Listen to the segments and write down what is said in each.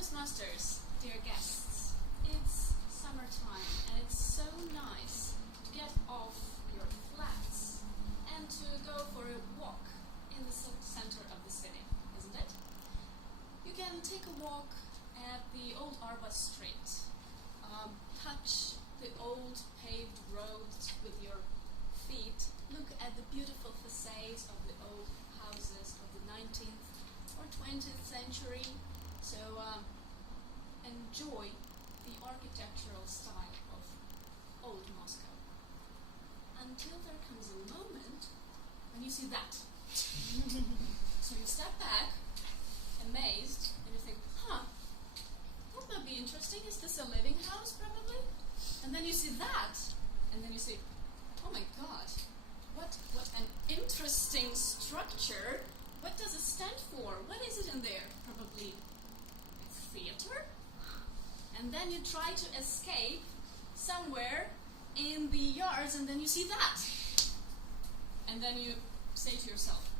Toastbusters, dear guests, it's summertime and it's so nice to get off your flats and to go for a walk in the center of the city, isn't it? You can take a walk at the old Arba Street, touch the old paved roads with your feet, look at the beautiful facades of the old houses of the 19th or 20th century. So enjoy the architectural style of old Moscow. Until there comes a moment when you see that. So you step back, amazed, and you think, that might be interesting. Is this a living house, probably? And then you see that, and then you say, oh my god, what an interesting structure. What does it stand for? What is it in there? Probably a theater? And then you try to escape somewhere in the yards, and then you see that. And then you say to yourself,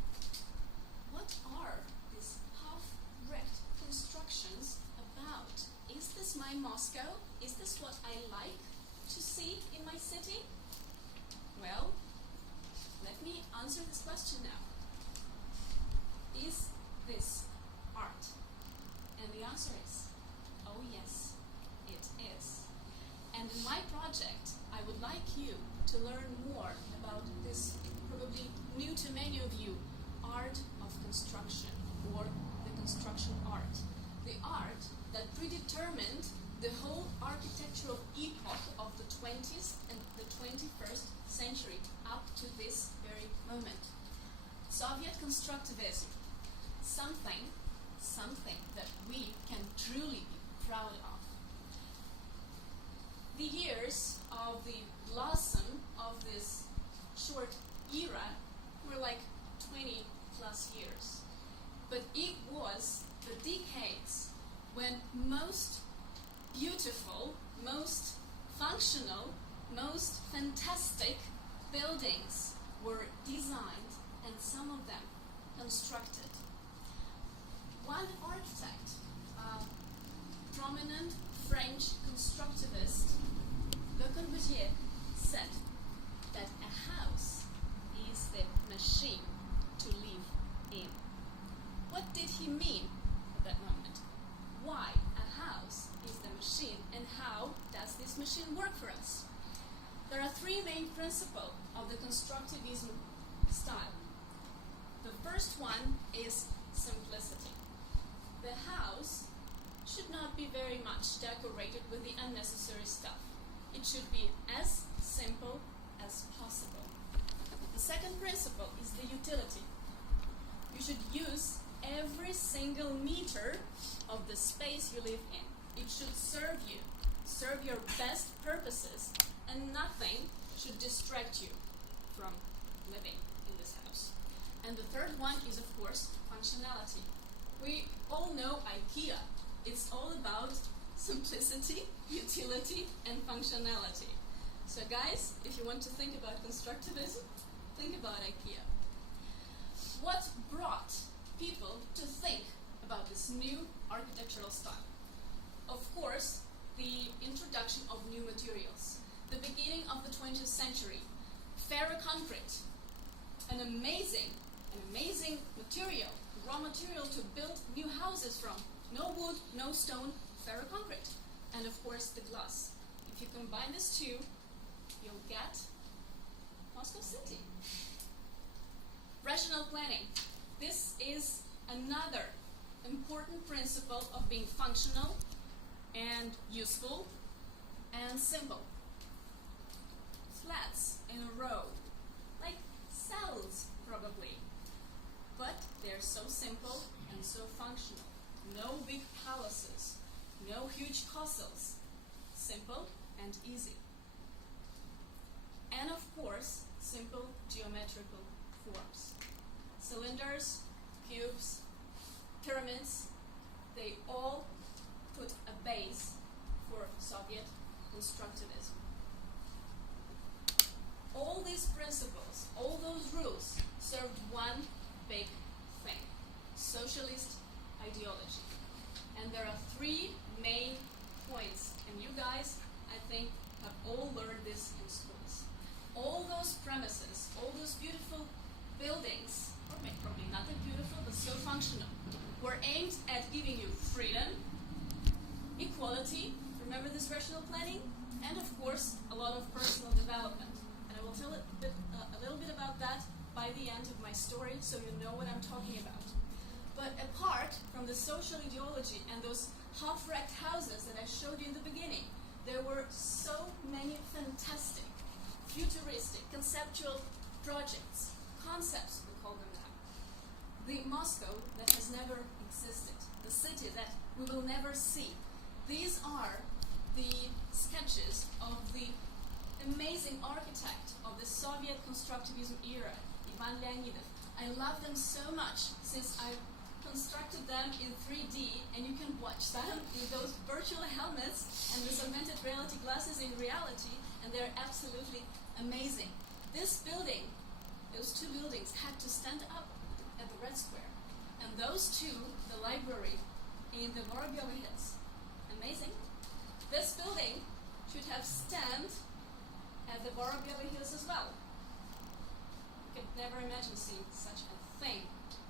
what are these half-wrecked constructions about? Is this my Moscow? Is this what I like to see in my city? Well, let me answer this question now. Is this art? And the answer is, oh yes, it is. And in my project, I would like you to learn more about this probably new to many of you, art of construction, or the construction art. The art that predetermined the whole architectural epoch of the 20th and the 21st century up to this very moment. Soviet constructivism, something that we can truly be proud of. The years of the blossom of this short era were like 20 plus years. But it was the decades when most beautiful, most functional, most fantastic buildings were designed and some of them constructed. One architect, prominent French constructivist, Le Corbusier, said that a house is the machine to live in. What did he mean at that moment? Why a house is the machine, and how does this machine work for us? There are three main principles of the constructivism style. The first one is simplicity. The house should not be very much decorated with the unnecessary stuff. It should be as simple as possible. The second principle is the utility. You should use every single meter of the space you live in. It should serve you, serve your best purposes, and nothing should distract you from living in this house. And the third one is, of course, functionality. We all know IKEA. It's all about simplicity, utility, and functionality. So guys, if you want to think about constructivism, think about IKEA. What brought people to think about this new architectural style? Of course, the introduction of new materials. The beginning of the 20th century. Ferroconcrete, an amazing material, raw material to build new houses from. No wood, no stone, ferroconcrete. And of course the glass. If you combine these two, you'll get Moscow City. Rational planning. This is another important principle of being functional and useful and simple. Flats in a row, like cells probably, but they're so simple and so functional. No big palaces, no huge castles, simple and easy. And of course, simple geometrical forms. Cylinders, cubes, pyramids, they all put a base for Soviet constructivism. All these principles, all those rules, served one big thing: socialist ideology. And there are three main points, and you guys, I think, have all learned this in schools. All those premises, all those beautiful buildings, or maybe probably not that beautiful, but so functional, were aimed at giving you freedom, equality, remember this rational planning, and of course, a lot of personal development. And I will tell a little bit about that by the end of my story, so you know what I'm talking about. But apart from the social ideology and those half-wrecked houses that I showed you in the beginning, there were so many fantastic, futuristic, conceptual projects, concepts, we call them now. The Moscow that has never existed, the city that we will never see. These are the sketches of the amazing architect of the Soviet constructivism era, Ivan Leonidov. I love them so much since I've constructed them in 3D, and you can watch them with those virtual helmets and the augmented reality glasses in reality, and they're absolutely amazing. This building, those two buildings, had to stand up at the Red Square, and those two, the library in the Vorobyova Hills. Amazing. This building should have stand at the Vorobyova Hills as well. You could never imagine seeing such a thing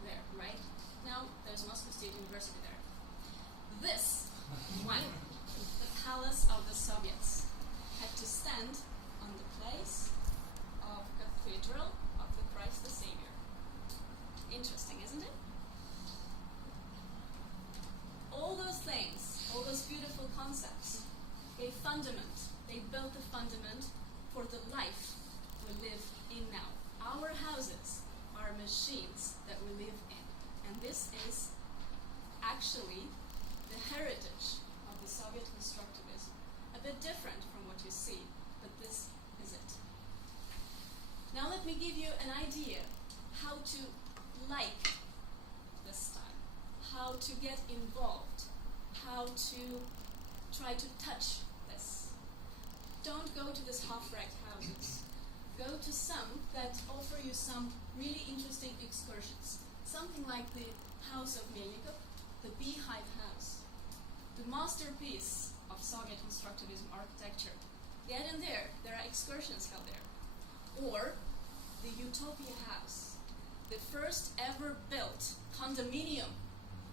there, right? Now there's Moscow State University there. This one, the palace of the Soviets, had to stand on the place of Cathedral of the Christ the Savior. Interesting, isn't it? All those things, all those beautiful concepts, gave fundament. They built the fundament for the life we live in now. Our houses are machines that we live in. And this is actually the heritage of the Soviet constructivism. A bit different from what you see, but this is it. Now let me give you an idea how to like this style, how to get involved, how to try to touch this. Don't go to these half-wrecked houses. Go to some that offer you some really interesting excursions. Something like the House of Melnikov, the Beehive House, the masterpiece of Soviet constructivism architecture. Get in there, there are excursions held there. Or the Utopia House, the first ever built condominium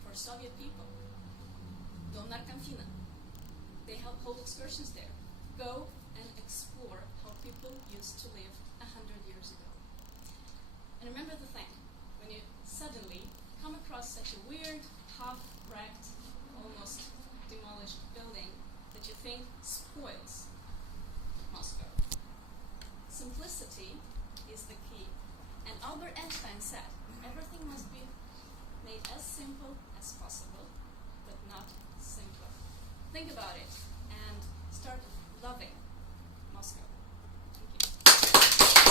for Soviet people. Dom Narkomfina. They hold excursions there. Go and explore how people used to live 100 years ago. And remember the thing, when you suddenly come across such a weird, half-wrecked, almost demolished building that you think spoils Moscow. Simplicity is the key. And Albert Einstein said, everything must be made as simple as possible, but not simpler. Think about it and start loving